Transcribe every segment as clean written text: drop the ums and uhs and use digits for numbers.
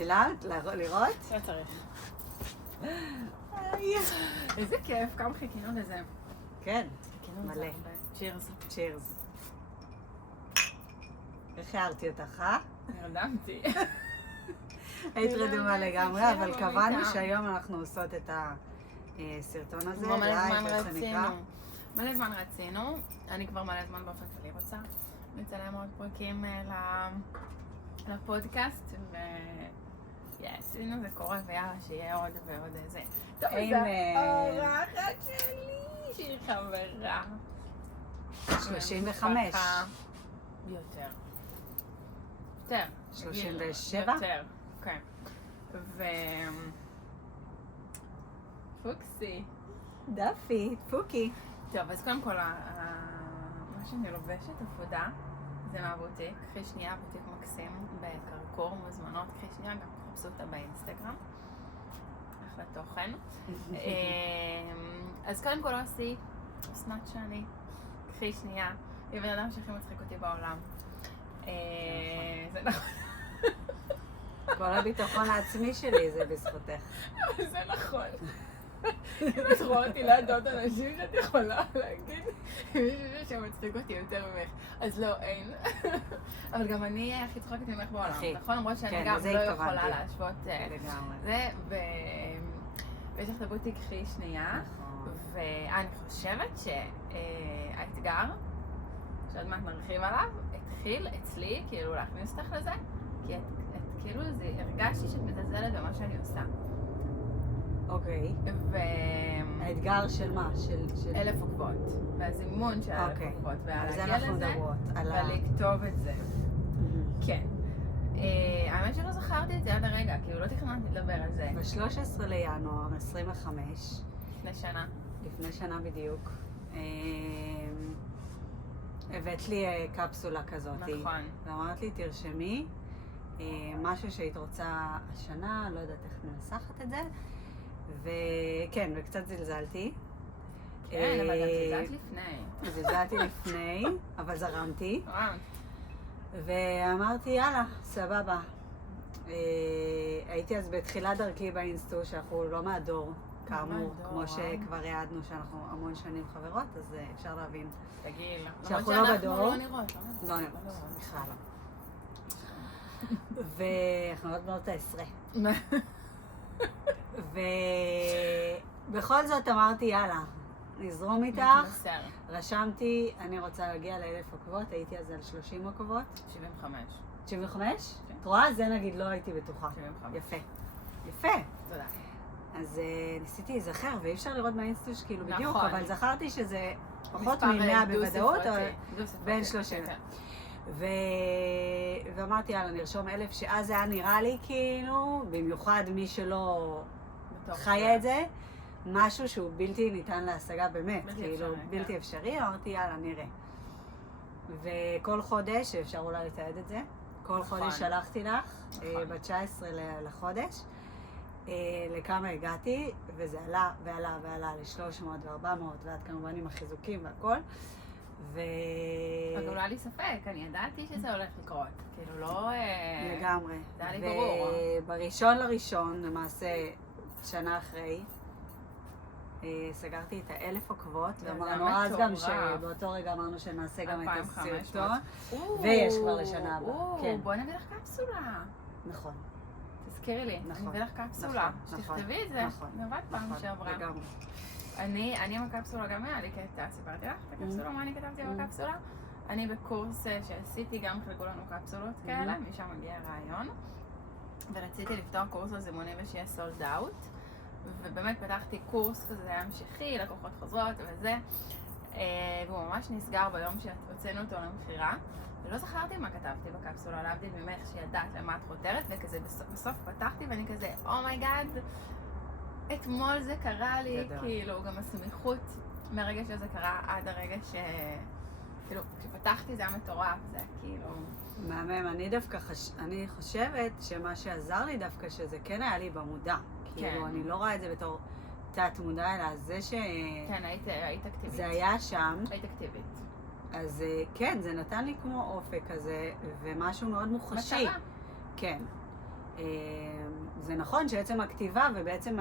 צילמת? לראות? לא צריך. איזה כיף, כמה חיכינו לזה. כן, חיכינו לזה מלא. הרבה. צ'ירס. צ'ירס. איך הערתי אותך, אה? נרדמתי. היית רדומה לגמרי, אבל כן, קבענו במיטה. שהיום אנחנו עושות את הסרטון הזה, כבר מלא זמן לייב, איך זה נקרא? רצינו. מלא זמן רצינו. אני כבר מלא זמן באופן כללי רוצה לצלם עוד פרקים לפודקאסט, עשינו זה קורה ויאללה שיהיה עוד ועוד איזה. טוב, עם, זה האורחת שלי, שהיא חברה. 35. משפחה. יותר. 37? יותר, כן. פוקסי. דפי, פוקי. טוב, אז קודם כל, מה שאני לובשת, עבודה, זה מהבוטיק. קחי שנייה, בוטיק מקסים בקרקור, מוזמנות, קחי שנייה, גם תחפשו אותה באינסטגרם. אחלה תוכן. אז קודם כל, עושי, אסנת שאני, קחי שנייה, היא בן אדם שהכי מצחיק אותי בעולם. זה נכון. כל הביטחון העצמי שלי זה בזכותך. אבל זה נכון. אם את רואה אותי ליד עוד אנשים שאת יכולה להגיד מישהו שמצחיק אותי יותר ממך, אז לא, אין. אבל גם אני הכי צוחקת ממך בעולם, נכון? למרות שאני גם לא יכולה להשוות זה, ויש לך את הבוטיק קחי שנייה, ואני חושבת שהאתגר, שעוד מעט נרחיב עליו, התחיל אצלי, כאילו להכניס אותך לזה, כי את כאילו הרגשתי שאת מזלזלת במה שאני עושה. אוקיי. האתגר של מה? של 1,000 עוקבות. והזימון של 1,000 עוקבות. להגיע לזה, ולכתוב את זה. כן. האמת שלא זכרתי את זה עד הרגע, כאילו לא תכננתי לדבר על זה. ב-13 לינואר 25. לפני שנה. לפני שנה בדיוק. הבאת לי קפסולה כזאת. נכון. ואמרת לי, תרשמי משהו שהיית רוצה השנה, לא יודעת איך ננסחת את זה. וכן, וקצת זלזלתי. כן, אבל גם זלזלת לפני. זלזלתי לפני, אבל זרמתי. ואמרתי, יאללה, סבבה. הייתי אז בתחילת דרכי באינסטו, שאנחנו לא מהדור, כאמור, כמו שכבר העדנו שאנחנו המון שנים חברות, אז אפשר להבין. תגיל, שאנחנו לא בדור. לא נראות. לא נראות, בכלל לא. ואנחנו עוד בנות העשרה. ובכל זאת אמרתי, יאללה, נזרום איתך. רשמתי, אני רוצה להגיע ל1,000 עוקבות, הייתי אז על 30 עוקבות. 75. 75? את רואה? זה נגיד לא הייתי בטוחה. 75. יפה. יפה. תודה. אז ניסיתי להיזכר, ואי אפשר לראות באינסטוש כאילו בדיוק, אבל זכרתי שזה פחות מ-100 בוודאות, בין 30. ואמרתי, יאללה, נרשום 1,000, שאז זה היה נראה לי כאילו, במיוחד מי שלא חי את זה, משהו שהוא בלתי ניתן להשגה באמת, כאילו בלתי אפשרי, אמרתי, יאללה, נראה. וכל חודש, אפשר אולי לתעד את זה, כל חודש שלחתי לך, ב-19 לחודש, לכמה הגעתי, וזה עלה ועלה ועלה ל-300 ו-400, ועד כמובן עם החיזוקים והכל. אבל לא היה לי ספק, אני ידעתי שזה הולך לקרות, כאילו לא... לגמרי. זה היה לי ברור. ב1 למעשה, שנה אחרי, סגרתי את 1,000 עוקבות, ואמרנו אז גם שבאותו רגע אמרנו שנעשה גם את הסרטון, ויש כבר לשנה הבאה. בואי נביא לך קפסולה. נכון. תזכירי לי, אני אביא לך קפסולה, שתכתבי את זה, נבד פעם שעברה. לגמרי. אני עם הקפסולה גם היה לי קטע, סיפרתי לך את הקפסולה, מה אני כתבתי בקפסולה? אני בקורס שעשיתי, גם חלקו לנו קפסולות כאלה, משם מגיע הרעיון, ורציתי לפתוח קורס לזימונים ושיהיה סולד אאוט, ובאמת פתחתי קורס כזה, זה היה המשכי, לקוחות חוזרות וזה, והוא ממש נסגר ביום שהוצאנו אותו למכירה, ולא זכרתי מה כתבתי בקפסולה, להבדיל ממך שידעת למה את חותרת, וכזה בסוף פתחתי ואני כזה, אומייגאד, אתמול זה קרה לי, כאילו, גם הסמיכות מהרגע שזה קרה עד הרגע כאילו, כשפתחתי זה היה מטורף, זה היה כאילו... מהמם, אני חושבת שמה שעזר לי דווקא שזה כן היה לי במודע. כאילו, אני לא רואה את זה בתור תת מודע, אלא זה ש... כן, היית אקטיבית. זה היה שם. היית אקטיבית. אז כן, זה נתן לי כמו אופק כזה, ומשהו מאוד מוחשי. מטרה. כן. זה נכון שעצם הכתיבה ובעצם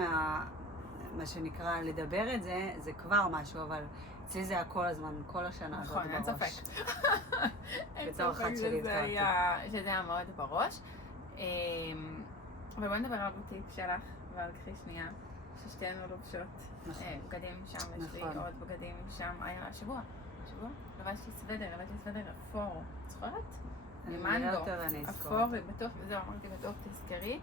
מה שנקרא לדבר את זה, זה כבר משהו, אבל אצלי זה היה כל הזמן, כל השנה הזאת בראש. נכון, אין ספק. אין בתור ספק אחת שזה היה מאוד בראש. אבל בואי נדבר על הבוטיק שלך ועל קחי שנייה, ששתינו לובשות בגדים שם, יש לי עוד בגדים שם. היה השבוע, לבשתי סוודר אפור, זוכרת? מנגו, אפור ובטוח, זהו, אמרתי בטוח תזכרי.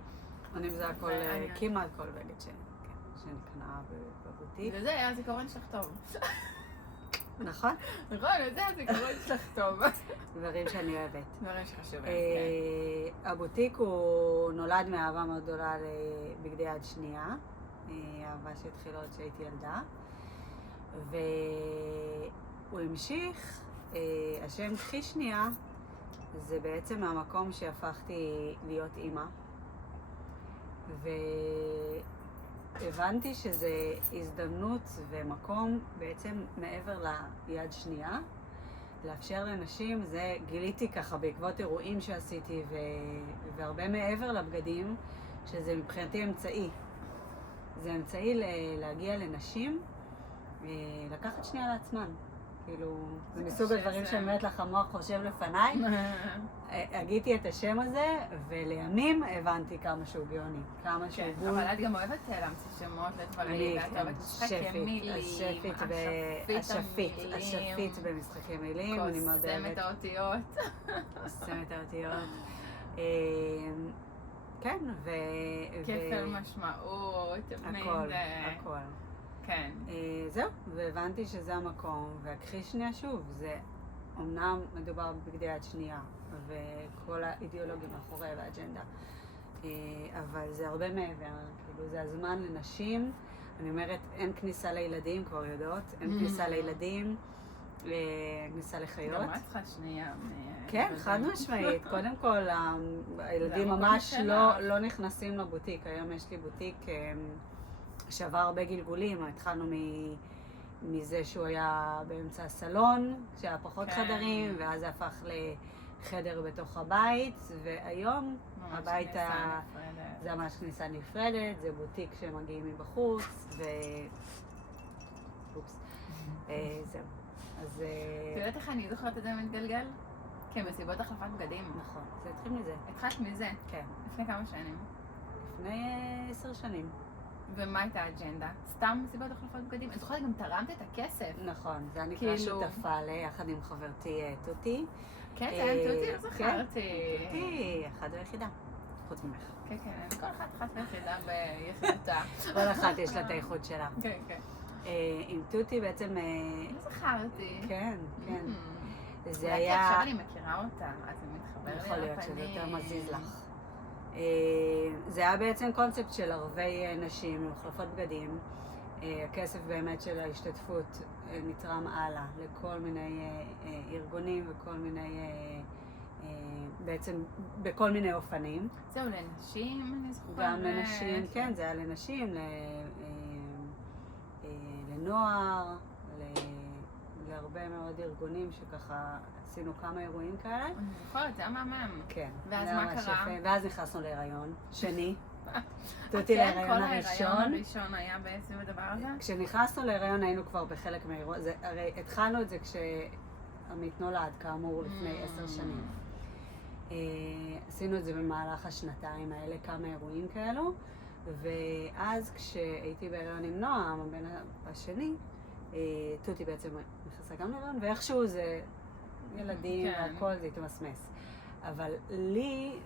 אני זה הכל, כמעט כל בגד שנקנה בבוטיק. וזה היה הזיכרון שלך טוב. נכון? נכון, זה הזיכרון שלך טוב. דברים שאני אוהבת. דברים שחשובים, כן. הבוטיק הוא נולד מאהבה מאוד גדולה לבגדי יד שנייה. אהבה שהתחילה עוד שהייתי ילדה. והוא המשיך, השם קחי שנייה, זה בעצם המקום שהפכתי להיות אימא. והבנתי שזה הזדמנות ומקום בעצם מעבר ליד שנייה, לאפשר לנשים, זה גיליתי ככה בעקבות אירועים שעשיתי והרבה מעבר לבגדים, שזה מבחינתי אמצעי. זה אמצעי להגיע לנשים, לקחת שנייה לעצמן. כאילו, זה מסוג הדברים שאני אומרת לך, המוח חושב לפניי. הגיתי את השם הזה, ולימים הבנתי כמה שהוא גאוני, כמה שהוא בול. אבל את גם אוהבת להמציא שמות לדברים, ואת אוהבת משחקי מילים, השפית במשחקי מילים, אני מאוד אוהבת. קוסמת האותיות. קוסמת האותיות. כן, כפל משמעות, הכל. כן. זהו, והבנתי שזה המקום, והקחי שנייה שוב, זה אמנם מדובר בבגדי יד שנייה, וכל האידיאולוגיה מאחורי והאג'נדה, אבל זה הרבה מעבר, כאילו זה הזמן לנשים, אני אומרת, אין כניסה לילדים, כבר יודעות, אין כניסה לילדים, כניסה לחיות. גם את צריכה שנייה. כן, חד משמעית. קודם כל, הילדים ממש לא נכנסים לבוטיק. היום יש לי בוטיק שעבר הרבה גלגולים. התחלנו מזה שהוא היה באמצע הסלון, שהיה פחות חדרים, ואז זה הפך לחדר בתוך הבית, והיום הבית זה ממש כניסה נפרדת, זה בוטיק שמגיעים מבחוץ, אופס, זהו. אז... את יודעת איך אני זוכרת את זה מתגלגל? כן, מסיבות החלפת בגדים. נכון, זה התחיל מזה. התחלת מזה? כן. לפני כמה שנים? לפני 10 שנים. ומה הייתה האג'נדה? סתם מסיבות החלפת בגדים? אני זוכרת גם תרמת את הכסף. נכון, זה נקרא שותפה יחד עם חברתי תותי. כן, זה היה תותי, לא זכרתי. תותי, אחת ויחידה, חוץ ממך. כן, כן, כל אחת ויחידה ביחידתה. כל אחת יש לה את האיכות שלה. כן, כן. עם תותי בעצם... לא זכרתי. כן, כן. זה היה... עכשיו אני מכירה אותה, אז היא מתחברת לי יכול להיות שזה יותר מזיז לך. זה היה בעצם קונספט של ערבי נשים עם החלפות בגדים. הכסף באמת של ההשתתפות נתרם הלאה לכל מיני ארגונים וכל מיני... בעצם בכל מיני אופנים. זהו, לנשים, אני זוכרת. גם לנשים, כן, זה היה לנשים, לנוער, להרבה מאוד ארגונים שככה עשינו כמה אירועים כאלה. אני זוכרת, זה היה מהמם. כן. ואז מה קרה? ואז נכנסנו להיריון, שני. תותי להיריון הראשון. כל ההיריון הראשון היה בעצם הדבר הזה? כשנכנסנו להיריון היינו כבר בחלק מהאירוע, הרי התחלנו את זה כשעמית נולד, כאמור, לפני 10 שנים. עשינו את זה במהלך השנתיים האלה, כמה אירועים כאלו, ואז כשהייתי בהיריון עם נועם, הבן השני, תותי בעצם נכנסה גם להיריון, ואיכשהו זה ילדים והכל, זה התמסמס. אבל לי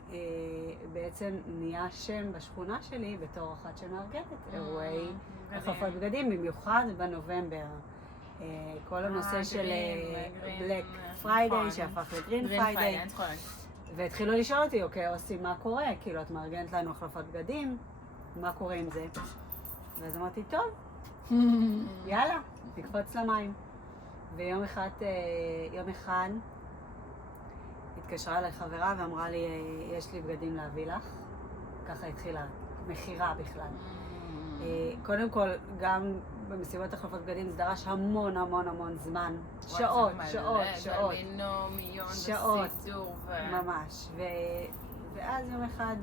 בעצם נהיה שם בשכונה שלי בתור אחת שמארגנת אירועי החלפות בגדים, במיוחד בנובמבר. כל הנושא של בלק פריידיי שהפך לגרין פריידיי. והתחילו לשאול אותי, אוקיי, עושים מה קורה? כאילו, את מארגנת לנו החלפות בגדים, מה קורה עם זה? ואז אמרתי, טוב, יאללה, נקפוץ למים. ויום אחד התקשרה אליי חברה ואמרה לי, יש לי בגדים להביא לך. ככה התחילה מחירה בכלל. קודם כל, גם במסיבות החלפות בגדים זה דרש המון המון המון זמן. שעות. מלא, מיון וסידור. ממש. ואז יום אחד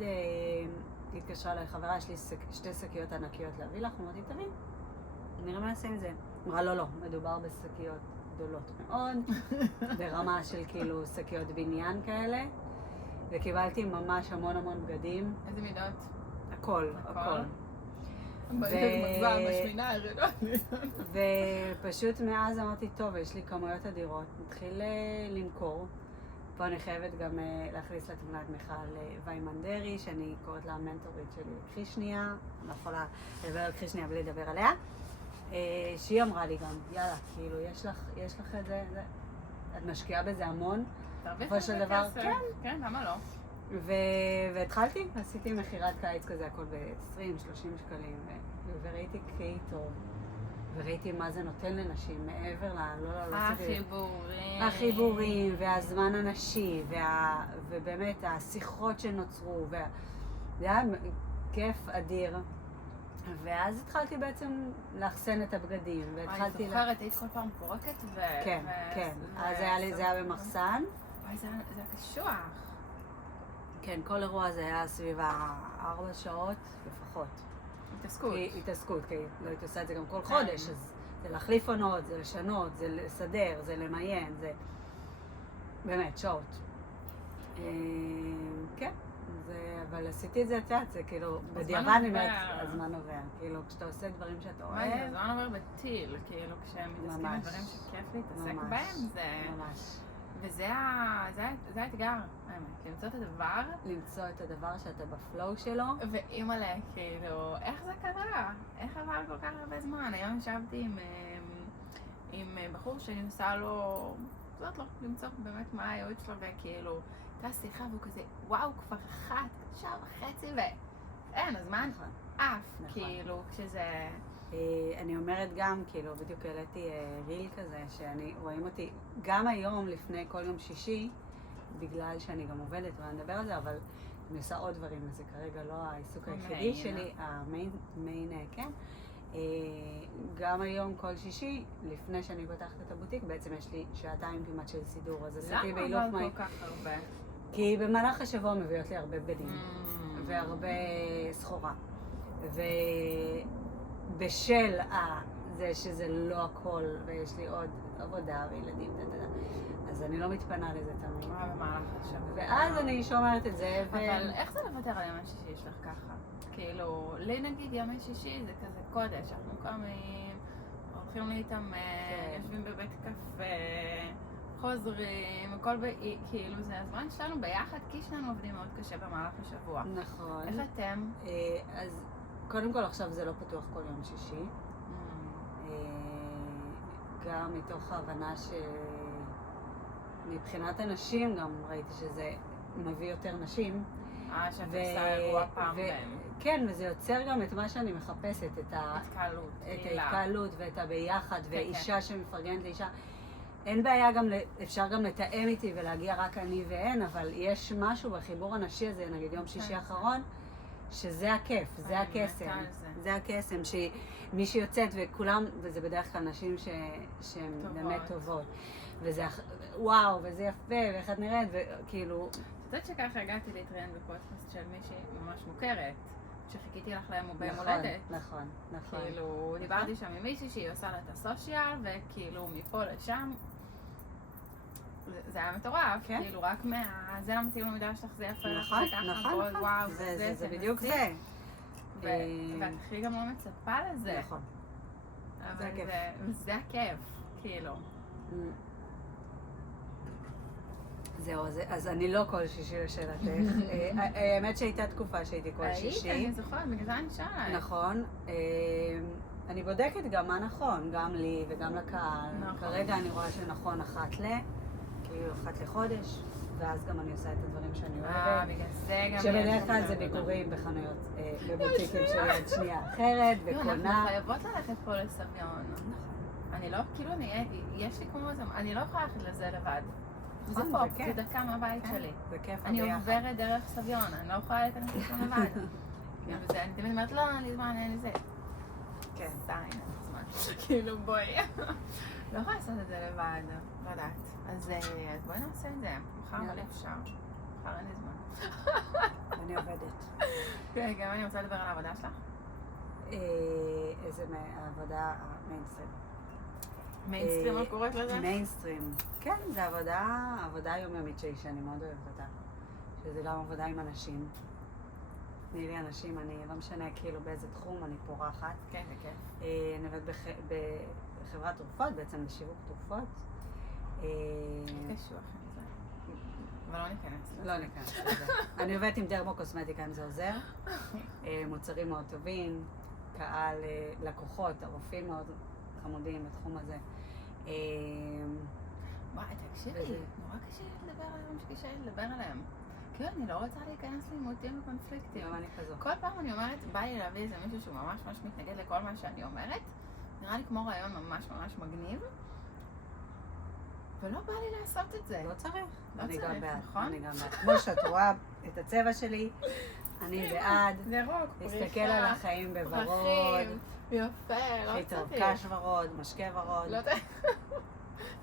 התקשרה אליי חברה, יש לי 2 שקיות ענקיות להביא לך, אמרתי, תביא, נראה מה נעשה עם זה. אמרה, לא, מדובר בשקיות גדולות מאוד, ברמה של כאילו שקיות בניין כאלה, וקיבלתי ממש המון בגדים. איזה מידות? הכל. מגזר, משמינה, ופשוט מאז אמרתי, טוב, יש לי כמויות אדירות, נתחיל למכור. פה אני חייבת גם להכניס לתמונה את מיכל ויימנדרי, שאני קוראת לה המנטורית שלי, קחי שנייה, אני לא יכולה לדבר על קחי שנייה בלי לדבר עליה, שהיא אמרה לי גם, יאללה, כאילו, יש לך את זה, את משקיעה בזה המון. תרוויח את זה כסף. כן, למה לא? והתחלתי, עשיתי מחירת קיץ כזה, הכל ב-20-30 שקלים, וראיתי טוב, וראיתי מה זה נותן לנשים, מעבר החיבורים, והזמן הנשי, ובאמת השיחות שנוצרו, זה היה כיף אדיר. ואז התחלתי בעצם לאחסן את הבגדים, והתחלתי... אני זוכרת, היית כל פעם פורקת כן, אז זה היה במחסן. וואי, זה היה קשוח. כן, כל אירוע זה היה סביב 4 שעות לפחות. התעסקות, כי לא הייתי עושה את זה גם כל חודש, אז זה להחליף עונות, זה לשנות, זה לסדר, זה למיין, זה באמת שעות. כן, אבל עשיתי את זה, את יודעת, זה כאילו, בדיעבד אני אומרת, הזמן עובר. כאילו, כשאתה עושה דברים שאתה אוהב... הזמן עובר בטיל, כאילו, כשהם מתעסקים בדברים שכיף להתעסק בהם, זה... ממש. וזה האתגר, למצוא את הדבר. למצוא את הדבר שאתה בפלואו שלו. ואימא'לה, כאילו, איך זה קרה? איך עבר כל כך הרבה זמן? היום ישבתי עם בחור שניסה לו, זאת לא, למצוא באמת מה היועץ שלו, וכאילו, הייתה שיחה והוא כזה, וואו, כבר 1.5 שעה ואין, הזמן אף, כאילו, כשזה... אני אומרת גם, כאילו, בדיוק העליתי ריל כזה, רואים אותי גם היום לפני כל יום שישי, בגלל שאני גם עובדת ואני אדבר על זה, אבל אני עושה עוד דברים, אז זה כרגע לא העיסוק היחידי שלי, המיין, כן. גם היום כל שישי, לפני שאני פותחת את הבוטיק, בעצם יש לי 2 שעתיים כמעט של סידור, אז עשיתי בהילוך למה אבל כל כך הרבה? כי במהלך השבוע מביאות לי הרבה בגדים, והרבה סחורה. בשל זה שזה לא הכל, ויש לי עוד עבודה וילדים, אז אני לא מתפנה לזה תמיד. במהלך השבוע. ואז אני שומרת את זה, אבל איך זה לוותר על ימי שישי יש לך ככה? כאילו, לי נגיד ימי שישי זה כזה קודש, אנחנו קמים, הולכים להתאמן, יושבים בבית קפה, חוזרים, הכל כאילו זה הזמן שלנו ביחד, כי שנינו עובדים מאוד קשה במהלך השבוע. נכון. איך אתם? אז קודם כל עכשיו זה לא פתוח כל יום שישי. גם מתוך ההבנה שמבחינת הנשים גם ראיתי שזה מביא יותר נשים. שאת עושה אירוע פעם בהם. כן, וזה יוצר גם את מה שאני מחפשת, את ההתקהלות ואת הביחד, ואישה שמפרגנת לאישה. אין בעיה, אפשר גם לתאם איתי ולהגיע רק אני והן, אבל יש משהו בחיבור הנשי הזה, נגיד יום שישי האחרון, שזה הכיף, זה הקסם. זה הקסם, שמי שיוצאת וכולם, וזה בדרך כלל נשים שהן באמת טובות. וזה וואו, וזה יפה, ואיך את נראית, וכאילו... את יודעת שככה הגעתי להתראיין בפודקאסט של מישהי ממש מוכרת, שחיכיתי לך להם ביום הולדת. נכון. כאילו, דיברתי שם עם מישהי שהיא עושה לה את הסושיאל, וכאילו מפה לשם, זה היה מטורף, כאילו רק זה למתאים למידה שלך, זה יפה לך, נכון, וואו, זה בדיוק זה. ואת הכי גם לא מצפה לזה. נכון. אבל זה הכיף, כאילו. זהו, אז אני לא כל שישי לשאלתך. האמת שהייתה תקופה שהייתי כל שישי. אני זוכרת, בגלל זה אני שאלה. נכון. אני בודקת גם מה נכון, גם לי וגם לקהל. כרגע אני רואה שנכון כאילו 1 לחודש, ואז גם אני עושה את הדברים שאני אוהבת. בגלל זה גם... שבדרך כלל זה ביקורים בחנויות, בבוטיקים של יד שנייה אחרת, וקונה. אנחנו חייבות ללכת פה לסביון. אני לא, כאילו, יש לי כמו זה, אני לא יכולה ללכת לזה לבד. זה פה, זה דקה מהבית שלי. זה כיף. אני עוברת דרך סביון, אני לא יכולה להיכנס לשם לבד. אני תמיד אומרת, לא, אין לי זמן, אין לי זה. כן. אין לי זמן. כאילו, בואי. לא יכולה לעשות את זה לבד, לא יודעת. אז בואי נעשה את זה. מחר אבל אפשר. מחר אין לי זמן. אני עובדת. כן, גם אני רוצה לדבר על העבודה שלך. איזה העבודה, המיינסטרים. מיינסטרים, את קוראת לזה? מיינסטרים. כן, זה עבודה יומיומית שלי, שאני מאוד אוהבת אותה. שזה גם עבודה עם אנשים. תני לי אנשים, אני לא משנה כאילו באיזה תחום, אני פורחת. כן, זה כיף. אני עובדת בחברת תרופות, בעצם בשיווק תרופות. קשוח עם זה. אבל לא ניכנס לזה. לא ניכנס לזה. אני עובדת עם דרמוקוסמטיקה, אם זה עוזר. מוצרים מאוד טובים, קהל, לקוחות, הרופאים מאוד חמודים בתחום הזה. וואי, תקשיבי, נורא קשה לי לדבר על היום שקשה לי לדבר עליהם. כאילו, אני לא רוצה להיכנס לעימותים וקונפליקטים. גם אני כזו. כל פעם אני אומרת, בא לי להביא איזה מישהו שהוא ממש ממש מתנגד לכל מה שאני אומרת. נראה לי כמו רעיון ממש ממש מגניב. ולא בא לי לעשות את זה. לא צריך. לא אני צריך, גם בעד. נכון? אני גם בעד. כמו שאת רואה את הצבע שלי, אני בעד. ירוק, פריחה. להסתכל על החיים בוורוד. פרחים. יפה, לא הכי טוב, צריך. קש ורוד, משקה ורוד. לא צריך.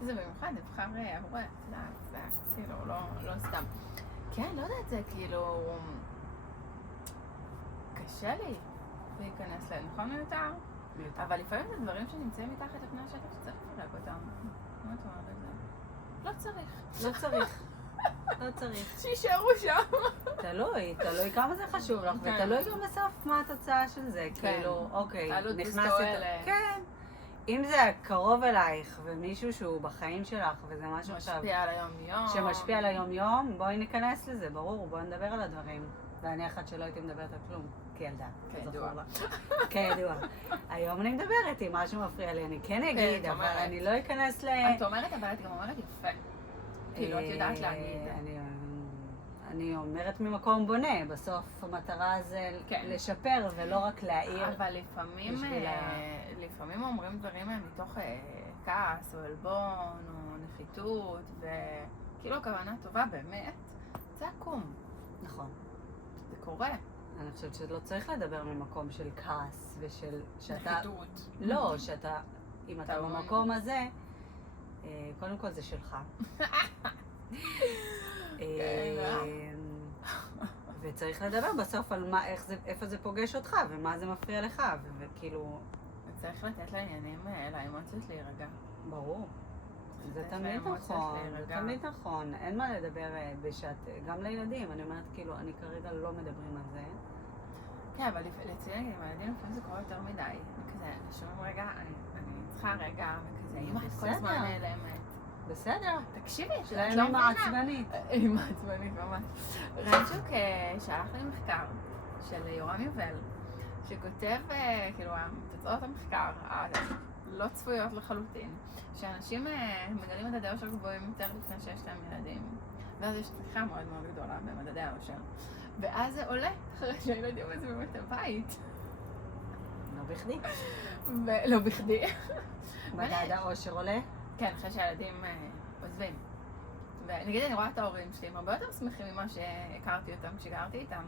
זה במיוחד, נבחר עבורה, את יודעת, זה כאילו, לא סתם. כן, לא יודעת, זה כאילו... קשה לי להיכנס להם, נכון מיותר? מיותר. אבל לפעמים זה דברים שנמצאים מתחת לפני השטח שצריך לפרק אותם. מה את אומרת את זה? לא צריך. לא צריך. לא צריך. שישארו שם. תלוי כמה זה חשוב לך, כן. ותלוי גם בסוף מה התוצאה של זה. כן. כאילו, אוקיי, עלות נכנסת... ותועלת. כן. אם זה קרוב אלייך, ומישהו שהוא בחיים שלך, וזה משהו עכשיו... משפיע על היום-יום. שמשפיע על היום-יום, בואי ניכנס לזה, ברור, בואי נדבר על הדברים. ואני אחת שלא הייתי מדברת על כלום, כילדה. כידוע. כידוע. היום אני מדברת, אם משהו מפריע לי, אני כן אגיד, אבל אני לא אכנס ל... את אומרת, אבל את גם אומרת יפה. כאילו, את יודעת להגיד. אני אומרת ממקום בונה, בסוף המטרה זה לשפר ולא רק להעיר. אבל לפעמים אומרים דברים מתוך כעס או עלבון או נחיתות, וכאילו הכוונה טובה באמת, זה עקום. נכון. זה קורה. אני חושבת שלא צריך לדבר ממקום של כעס ושל... נחיתות. לא, שאתה... אם אתה במקום הזה, קודם כל זה שלך. וצריך לדבר בסוף על איפה זה פוגש אותך ומה זה מפריע לך, וכאילו... וצריך לתת לעניינים, לאמוציות להירגע. ברור. זה תמיד נכון, זה תמיד נכון. אין מה לדבר בשעת, גם לילדים. אני אומרת, כאילו, אני כרגע לא מדברים על זה. כן, אבל לציין, עם הילדים לפעמים זה קורה יותר מדי. כזה, שומעים רגע, אני צריכה רגע, וכזה, אמא, את כל הזמן נעלמת. בסדר. תקשיבי, את לא מבינה. מעצבנית. היא מעצבנית, ממש. רנצ'וק שלח לי מחקר של יורם יובל, שכותב, כאילו, תוצאות המחקר, לא צפויות לחלוטין, שאנשים מגלים מדדי האושר גבוהים יותר לפני שיש להם ילדים. ואז יש צמיחה מאוד מאוד גדולה במדדי האושר. ואז זה עולה אחרי שהילדים עוזבים את הבית. לא בכדי. לא בכדי. מדד האושר עולה? כן, אחרי שהילדים עוזבים. ונגיד, אני רואה את ההורים שלי, הם הרבה יותר שמחים ממה שהכרתי אותם כשגרתי איתם.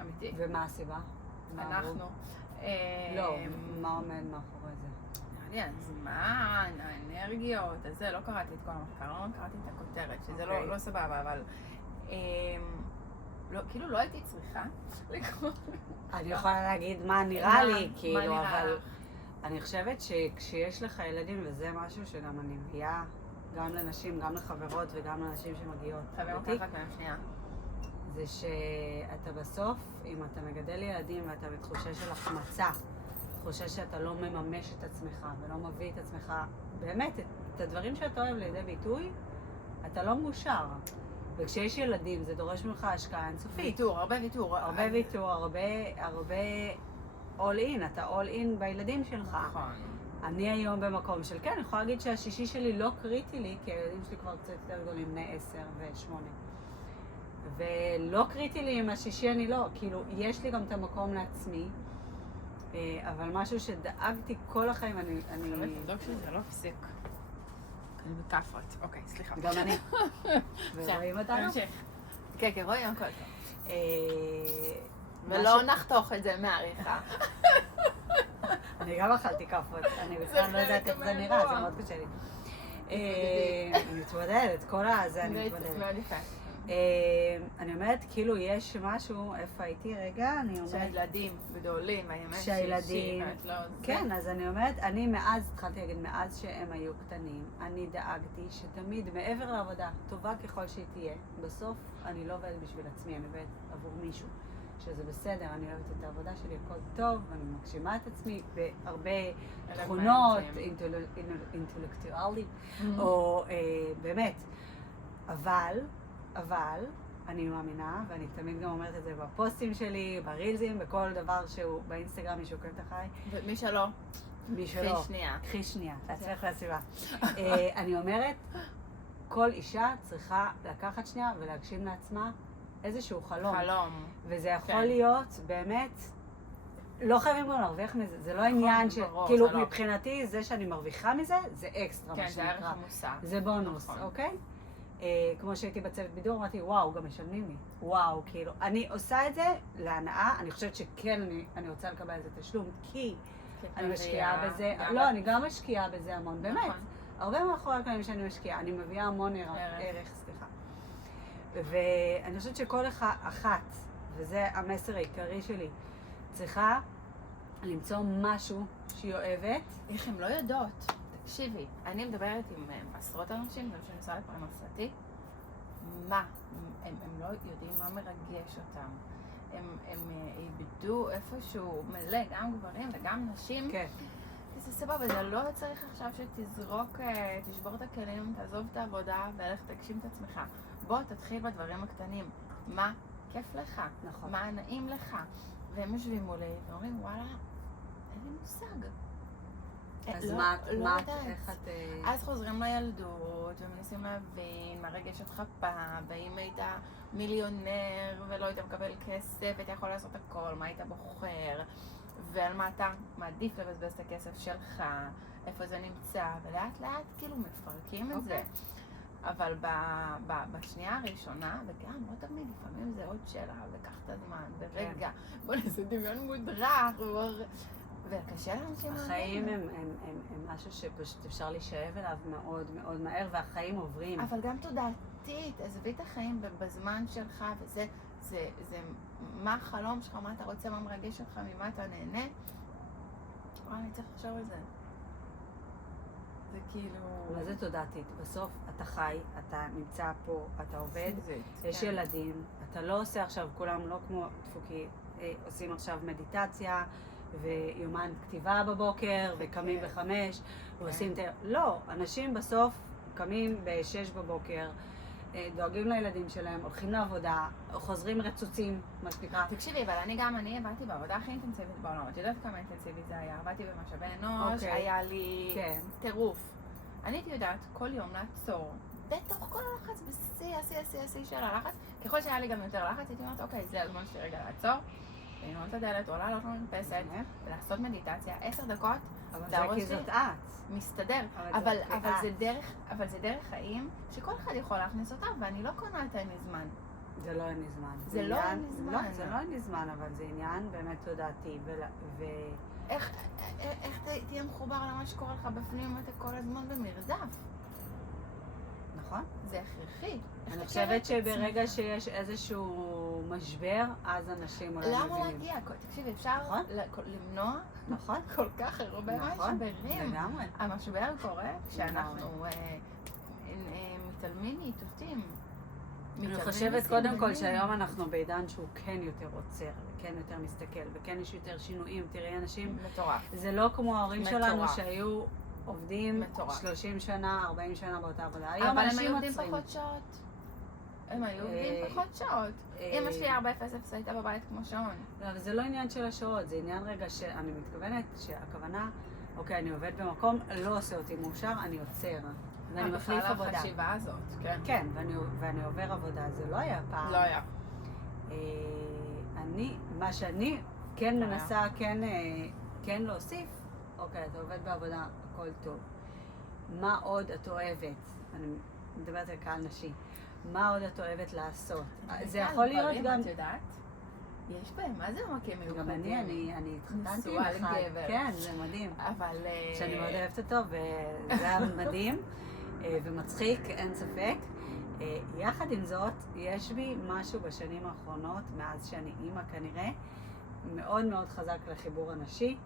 אמיתי. ומה הסיבה? אנחנו. לא, מה עומד מאחורי זה? נראה לי הזמן, האנרגיות, אז זה, לא קראתי את כל המחקר, לא קראתי את הכותרת, שזה לא סבבה, אבל... כאילו לא הייתי צריכה לקרוא. אני יכולה להגיד מה נראה לי, כאילו, אבל... אני חושבת שכשיש לך ילדים, וזה משהו שגם אני מביאה, גם לנשים, גם לחברות וגם לנשים שמגיעות. חייבים לקחת מהם שנייה. זה שאתה בסוף, אם אתה מגדל ילדים ואתה בתחושה של החמצה, תחושה שאתה לא מממש את עצמך ולא מביא את עצמך, באמת, את הדברים שאתה אוהב לידי ביטוי, אתה לא מאושר. וכשיש ילדים, זה דורש ממך השקעה אינסופית. ויתור, הרבה ויתור. הרבה ויתור, הרבה all in, אתה all in בילדים שלך. נכון. אני היום במקום של, כן, אני יכולה להגיד שהשישי שלי לא קריטי לי, כי הילדים שלי כבר קצת יותר גדולים, בני 10 ו8. ולא קריטי לי עם השישי אני לא, כאילו, יש לי גם את המקום לעצמי, אבל משהו שדאגתי כל החיים, אני... חייבת לבדוק שזה לא הפסיק. אני בכפות. אוקיי, סליחה. גם אני. ורואים אותנו? תמשיך. כן, כן, רואים הכל טוב. ולא נחתוך את זה מעריכה. אני גם אכלתי כפות, אני בכלל לא יודעת איך זה נראה, זה מאוד קשה לי. אני מתמודדת, כל הזה אני מתמודדת. מאוד יפה. אני אומרת, כאילו יש משהו, איפה הייתי רגע, אני אומרת... שהילדים גדולים, שהילדים... כן, אז אני אומרת, אני מאז, התחלתי להגיד, מאז שהם היו קטנים, אני דאגתי שתמיד, מעבר לעבודה, טובה ככל שהיא תהיה, בסוף אני לא עובדת בשביל עצמי, אני עובדת עבור מישהו. שזה בסדר, אני אוהבת את העבודה שלי, הכל טוב, ואני מגשימה את עצמי בהרבה תכונות, אינטלקטואלית, או באמת. אבל, אני מאמינה, ואני תמיד גם אומרת את זה בפוסטים שלי, ברילזים, בכל דבר שהוא באינסטגרם, מי שעוקב אחריי. ומי שלא? קחי שנייה, לעצמך לסביבה. אני אומרת, כל אישה צריכה לקחת שנייה ולהגשים לעצמה איזשהו חלום. וזה יכול להיות באמת, לא חייבים גם להרוויח מזה, זה לא עניין כאילו מבחינתי זה שאני מרוויחה מזה, זה אקסטרה מה שנקרא. כן, זה ערך מוסף. זה בונוס, אוקיי? כמו שהייתי בצוות בידור, אמרתי, וואו, גם משלמים לי. וואו, כאילו, אני עושה את זה להנאה, אני חושבת שכן אני רוצה לקבל איזה תשלום, כי אני משקיעה בזה, לא, אני גם משקיעה בזה המון, באמת. הרבה מאחורי הקלעים שאני משקיעה, אני מביאה המון ערך, סליחה. ואני חושבת שכל אחת, וזה המסר העיקרי שלי, צריכה למצוא משהו שהיא אוהבת. איך הן לא יודעות? תקשיבי, אני מדברת עם עשרות אנשים, גם שאני עושה לפרנסתי, מה? הם לא יודעים מה מרגש אותם. הם איבדו איפשהו מלא, גם גברים וגם נשים. כן. זה סבבה, זה לא צריך עכשיו שתזרוק, תשבור את הכלים, תעזוב את העבודה ולך תגשים את עצמך. בוא, תתחיל בדברים הקטנים. מה כיף לך? נכון. מה נעים לך? והם יושבים מולי ואומרים, וואלה, אין לי מושג. אז מה את, איך את... אז חוזרים לילדות ומנסים להבין מה רגש אותך פעם, והאם היית מיליונר ולא היית מקבל כסף ואתה יכול לעשות הכל, מה היית בוחר, ועל מה אתה מעדיף לבזבז את הכסף שלך, איפה זה נמצא, ולאט לאט כאילו מפרקים את זה. אבל בשנייה הראשונה, וגם לא תמיד, לפעמים זה עוד שאלה, וקח את הזמן, ורגע, בוא נעשה דמיון מודרך, וקשה לאנשים להבין. החיים הם משהו שפשוט אפשר להישאב אליו מאוד מאוד מהר, והחיים עוברים. אבל גם תודעתית, עזבי את החיים בזמן שלך, וזה, מה החלום שלך, מה אתה רוצה, מה מרגש אותך, ממה אתה נהנה. אני צריך לחשוב על זה. זה כאילו... מה זה תודעתית? בסוף אתה חי, אתה נמצא פה, אתה עובד, יש ילדים, אתה לא עושה עכשיו, כולם לא כמו דפוקי, עושים עכשיו מדיטציה, ויומן כתיבה בבוקר, וקמים ב5, ועושים... לא, אנשים בסוף קמים ב6 בבוקר, דואגים לילדים שלהם, הולכים לעבודה, חוזרים רצוצים, מה שנקרא. תקשיבי, אבל אני עבדתי בעבודה הכי אינטנסיבית בעולם. את יודעת כמה אינטנסיבית זה היה? עבדתי במשאבי אנוש, היה לי טירוף. אני הייתי יודעת כל יום לעצור, בתוך כל הלחץ, בשיא של הלחץ. ככל שהיה לי גם יותר לחץ, הייתי אומרת, אוקיי, זה הזמן שלי רגע לעצור. לנעול את הדלת, עולה לעלות למרפסת, ולעשות מדיטציה, 10 דקות, אבל זה כי זאת את. מסתדר. אבל זה דרך חיים שכל אחד יכול להכניס אותה, ואני לא קונה את אין לי זמן. זה לא אין לי זמן. זה לא אין לי זמן. לא, זה לא אין לי זמן, אבל זה עניין באמת תודעתי. איך תהיה מחובר למה שקורה לך בפנים, אתה כל הזמן במרדף? נכון. זה הכרחי. אני חושבת שברגע שיש איזשהו משבר, אז אנשים אולי מבינים. למה להגיע? תקשיבי, אפשר למנוע כל כך הרבה משברים. לגמרי. המשבר קורה כשאנחנו מתעלמים מאיתותים. אני חושבת קודם כל שהיום אנחנו בעידן שהוא כן יותר עוצר, וכן יותר מסתכל, וכן יש יותר שינויים. תראי אנשים, זה לא כמו ההורים שלנו שהיו עובדים 30 שנה, 40 שנה באותה עבודה. היום אנשים עוצרים. אבל הם היו עובדים פחות שעות. הם היו עובדים פחות שעות. אמא שלי 4:00 הייתה בבית כמו שעון. לא, אבל זה לא עניין של השעות, זה עניין רגע שאני מתכוונת שהכוונה, אוקיי, אני עובד במקום, לא עושה אותי מאושר, אני עוצר. ואני מחליף עבודה. החשיבה הזאת, כן. כן, ואני עובר עבודה, זה לא היה פעם. לא היה. מה שאני כן מנסה, כן להוסיף, אוקיי, אתה עובד בעבודה, הכל טוב. מה עוד את אוהבת? אני מדברת על קהל נשי. מה עוד את אוהבת לעשות? זה יכול להיות גם... את יודעת? יש בהם, מה זה עמקים מיוחדים? גם אני התחתנתי עם אחד. כן, זה מדהים. אבל... שאני מאוד אוהבת אותו, וזה היה מדהים ומצחיק, אין ספק. יחד עם זאת, יש בי משהו בשנים האחרונות, מאז שאני אימא כנראה, מאוד מאוד חזק לחיבור הנשי,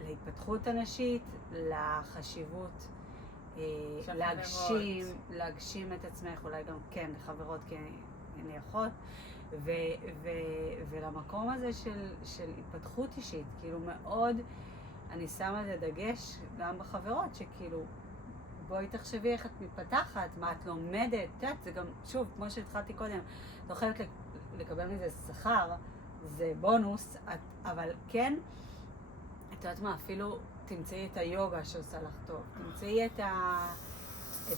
להתפתחות הנשית, לחשיבות, להגשים את עצמך, אולי גם כן לחברות כי אני אחות, ולמקום הזה של התפתחות אישית, כאילו מאוד, אני שמה את הדגש גם בחברות, שכאילו, בואי תחשבי איך את מתפתחת, מה את לומדת, את יודעת, זה גם, שוב, כמו שהתחלתי קודם, את לא חייבת לקבל מזה שכר, זה בונוס, אבל כן, את יודעת מה, אפילו תמצאי את היוגה שעושה לך טוב, תמצאי את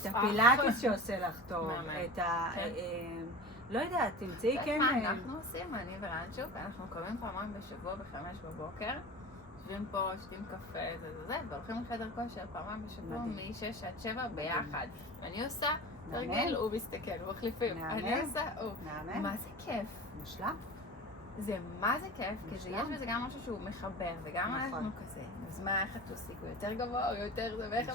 הפילאטיס שעושה לך טוב, את ה... לא יודעת, תמצאי כן... מה אנחנו עושים? אני ורנצ'ו, ואנחנו קוראים פעמיים בשבוע ב5 בבוקר, יושבים פה, שתים קפה, והולכים לחדר כושר פעמיים בשבוע מ6 עד 7 ביחד. אני עושה תרגיל, הוא מסתכל, הוא מחליפים. אני עושה, הוא. מה זה כיף? מושלם. זה מה זה כיף, כי יש בזה גם משהו שהוא מחבר, וגם אנחנו כזה. אז מה, איך את תוסיק? הוא יותר גבוה, או יותר זה, ואיך...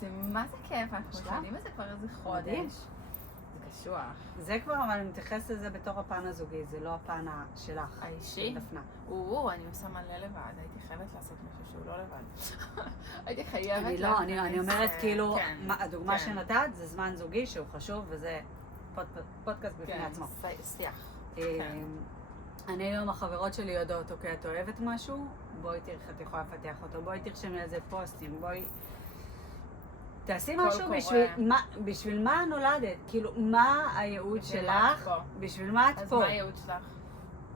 זה מה זה כיף, אנחנו שואלים את זה כבר איזה חודש. זה קשוח. זה כבר, אבל אני מתייחסת לזה בתור הפן הזוגי, זה לא הפן שלך. האישי? דפנה. אני עושה מלא לבד, הייתי חייבת לעשות משהו שהוא לא לבד. הייתי חייבת... אני אומרת כאילו, הדוגמה שנתת זה זמן זוגי שהוא חשוב, וזה פודקאסט בפני עצמו. כן, שיח. אני היום החברות שלי יודעות, אוקיי, את אוהבת משהו? בואי תראי איך את יכולה לפתח אותו, בואי תרשמי על זה פוסטים, בואי... תעשי משהו בשביל מה נולדת, כאילו, מה הייעוד שלך, בשביל מה את פה? אז מה הייעוד שלך?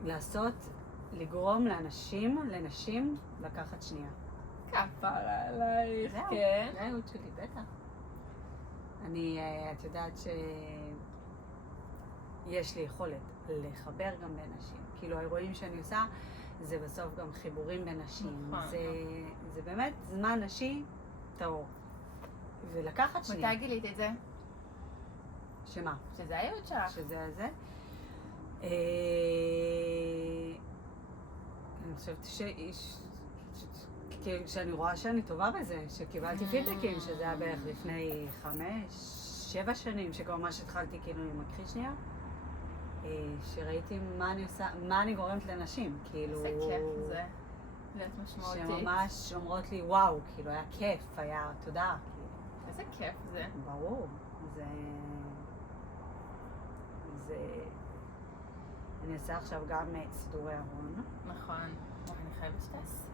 לעשות, לגרום לנשים לקחת שנייה. כפרה עלייך, כן. זה הייעוד שלי, בטח. את יודעת שיש לי יכולת לחבר גם בין נשים. כאילו, האירועים שאני עושה, זה בסוף גם חיבורים בין נשים. זה באמת זמן נשי טהור. ולקחת שנייה. מתי גילית את זה? שמה? שזה הייעוד שלך. שזה זה. אני חושבת שאני רואה שאני טובה בזה, שקיבלתי פידבקים, שזה היה בערך לפני 5-7 שנים, שכבר ממש התחלתי כאילו עם מכחיש שנייה, שראיתי מה אני עושה, מה אני גורמת לנשים, כאילו... איזה כיף זה, להיות משמעותית. שממש אומרות לי, וואו, כאילו היה כיף, היה תודה. איזה כיף זה. ברור, אני אעשה עכשיו גם סידורי ארון. נכון, אני חייבת שתעשי.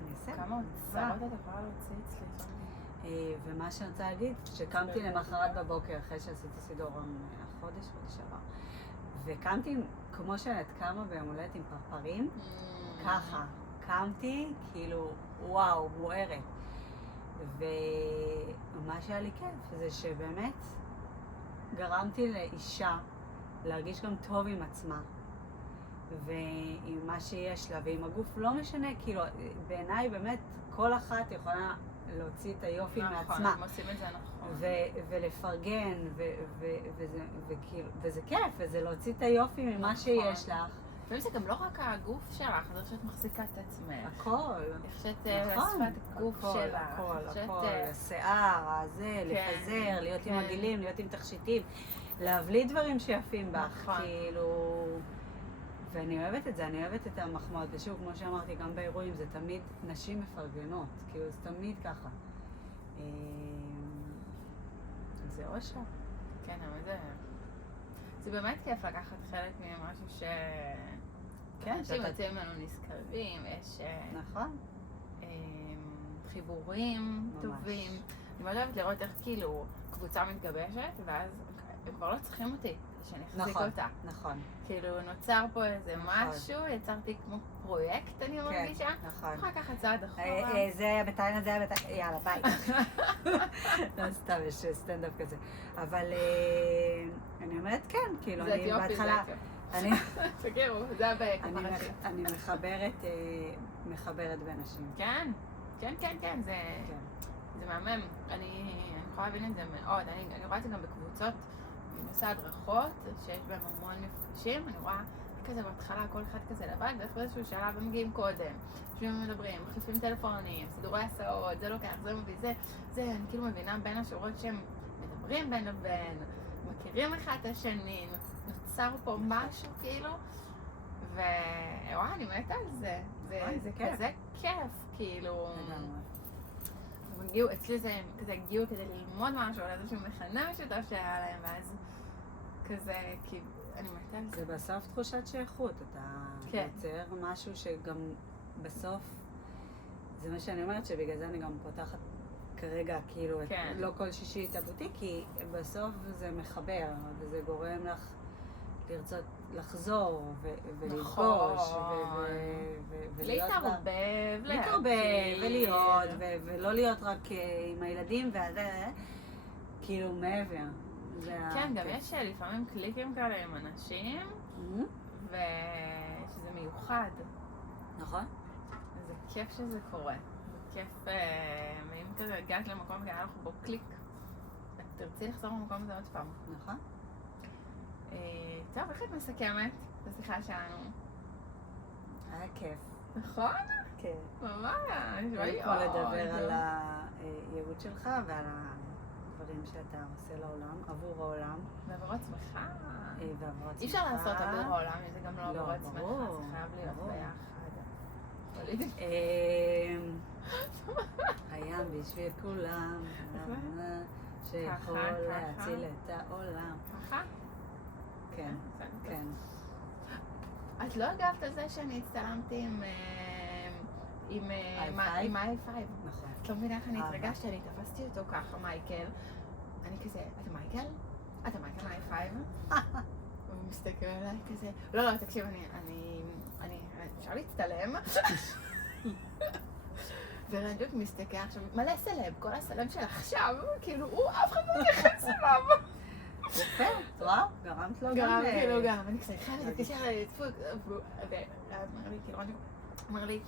אני אעשה. כמה צרות את יכולה להוציא אצלי. ומה שאני רוצה להגיד, שקמתי למחרת בבוקר אחרי שעשיתי סידור ארון חודש שעבר, וקמתי כמו שאת קמה ביום הולדת עם פרפרים, ככה, קמתי כאילו וואו, בוערת. ומה שהיה לי כיף זה שבאמת גרמתי לאישה להרגיש גם טוב עם עצמה ועם מה שיש לה ועם הגוף, לא משנה, כאילו בעיניי באמת כל אחת יכולה להוציא את היופי מעצמה. נכון, עושים את זה נכון. ולפרגן, וזה כיף, וזה להוציא את היופי ממה שיש לך. לפעמים זה גם לא רק הגוף שלך, זה איך שאת מחזיקה את עצמך. הכל. איך שאת אספה את הגוף שלך. הכל, השיער, לפזר, להיות עם עגילים, להיות עם תכשיטים, להבליט דברים שיפים בך, כאילו... ואני אוהבת את זה, אני אוהבת את המחמאות, ושוב, כמו שאמרתי, גם באירועים, זה תמיד נשים מפרגנות, כאילו זה תמיד ככה. זה אושר. כן, אבל זה באמת כיף לקחת חלק ממשהו ש... כן, אנשים יוצאים ממנו נזכרים, יש... נכון. חיבורים טובים. אני מאוד אוהבת לראות איך כאילו קבוצה מתגבשת, ואז הם כבר לא צריכים אותי, שאני אחזיק אותה. נכון. כאילו נוצר פה איזה משהו, יצרתי כמו פרויקט, אני מרגישה. כן, נכון. צריכה לקחת צעד אחורה. זה היה בתאילנד, זה היה בתאילנד, יאללה, ביי. לא סתם, יש סטנדאפ כזה. אבל אני אומרת כן, כאילו, אני בהתחלה... תכירו, זה הבעיה. אני מחברת בין נשים. כן, כן, כן, כן, זה מהמם. אני יכולה להבין את זה מאוד. אני רואה את זה גם בקבוצות, אני עושה הדרכות שיש בהם המון מפגשים, אני רואה כזה בהתחלה כל אחד כזה לבד, ואיך באיזשהו שלב הם מגיעים קודם, יושבים ומדברים, מחליפים טלפונים, סידורי הסעות, זה לוקח, זה מביא, זה, אני כאילו מבינה בין השורות שהם מדברים בין לבין, מכירים אחד את השני, נוצר פה משהו כאילו, ווואי, אני מתה על זה, זה כזה כיף, כאילו, הם הגיעו, אצלי זה כזה הגיעו כדי ללמוד משהו, על איזשהו מכנה משותף שהיה להם, ואז כזה, כאילו, אני מתה על זה. זה בסוף תחושת שייכות, אתה יוצר משהו שגם בסוף, זה מה שאני אומרת, שבגלל זה אני גם פותחת כרגע, כאילו, לא כל שישי את הבוטיק, כי בסוף זה מחבר, וזה גורם לך לרצות לחזור ולפגוש, להתערבב, ולראות, ולא להיות רק עם הילדים, כאילו מעבר. כן, גם יש לפעמים קליקים כאלה עם אנשים, ושזה מיוחד. נכון. זה כיף שזה קורה. זה כיף, אם כזה הגעת למקום והיה לך בו קליק, את תרצי לחזור למקום הזה עוד פעם. נכון. טוב, איך את מסכמת בשיחה שלנו? היה כיף. נכון? כן. ממש. אני יכול לדבר על הייעוד שלך ועל הדברים שאתה עושה לעולם, עבור העולם. ועבור עצמך. ועבור עצמך. אי אפשר לעשות עבור העולם, אם זה גם לא עבור עצמך, ברור, זה חייב להיות ביחד. הים בשביל כולם, שיכול להציל את העולם. ככה? כן, כן. את לא הגבת על זה שאני הצטלמתי עם i5? נכון. את לא מבינה איך אני התרגשתי, אני תפסתי אותו ככה, מייקל. אני כזה, אתה מייקל? אתה מייקל מ-i5? הוא מסתכל עליי כזה, לא, תקשיב, אפשר להצטלם? ורנדוק מסתכל עכשיו, מלא סלב, כל הסלב של עכשיו, כאילו, אף אחד לא מתייחס אליו. יפה, רואה? גרמת לו גם... גרמתי לו גם, אני כזה, חייבת להתקשר אליי לדפוק, ואז אמר לי, כאילו, אמר לי,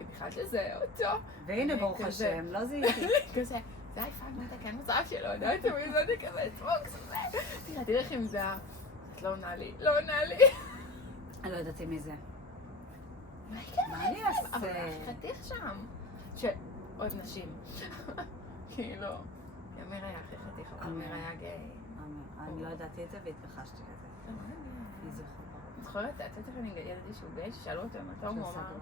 בכלל לזה אותו. והנה, ברוך השם, לא זיהיתי. כזה, זה i5, מה אתה כן מצב שלו, יודעת, אני כזה, דפוק, תראה איך עם זה, את לא עונה לי, אני לא ידעתי מי זה. מה אני אעשה? אבל חתיך שם. שעוד נשים. כאילו, אמיר היה הכי חתיך, אבל אמיר היה גיי. אני לא ידעתי את זה והתכחשתי לזה. מי זה חובה? זוכרת, את יודעת איך אני ידעתי שהוא גיי, ששאלו אותו אם אתה הוא אמר,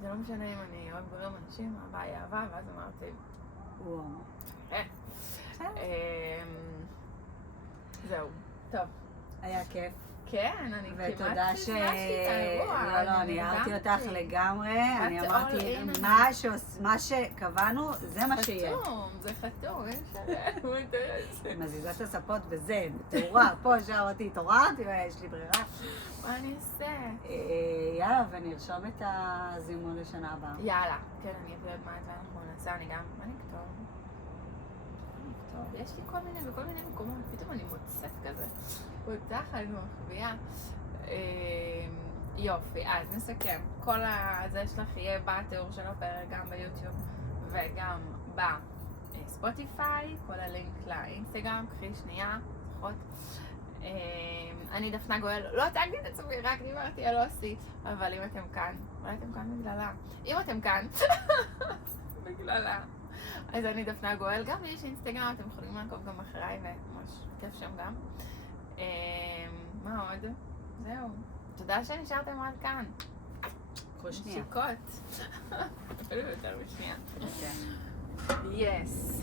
זה לא משנה אם אני אוהב גברים אנשים, הבא היא אהבה, ואז אמרתי, הוא אמר. זהו, טוב. היה כיף. כן, אני כמעט ותודה פספסתי את האירוע. אני הערתי אותך לגמרי, אני אמרתי, מה שקבענו, זה מה שיהיה. זה חתום, אין שלם. מזיזה את הספות וזה, תאורה, פה שערתי, התעוררתי, יש לי ברירה. מה אני אעשה? יאללה, ונרשום את הזימון לשנה הבאה. יאללה, כן, אני אביא עוד מעט ואנחנו נעשה, אני גם, מה נכתוב? יש לי כל מיני וכל מיני מקומות, פתאום אני מוצאת כזה. פותחת מחביאה. יופי, אז נסכם. כל הזה שלך יהיה בתיאור של הפרק, גם ביוטיוב וגם בספוטיפיי. כל הלינק לאינסטגרם, קחי שנייה, לפחות. אני דפנה גואל, לא תגדי את עצמי, רק דיברתי על אוסי, אבל אם אתם כאן, אולי אתם כאן בגללה. אם אתם כאן, בגללה. אז אני דפנה גואל, גם לי יש אינסטגרם, אתם יכולים לעקוב גם אחריי, וממש כיף שם גם. מה עוד? זהו. תודה שנשארתם עד כאן. קחו שנייה. שיקות. אפילו יותר משנייה. יס.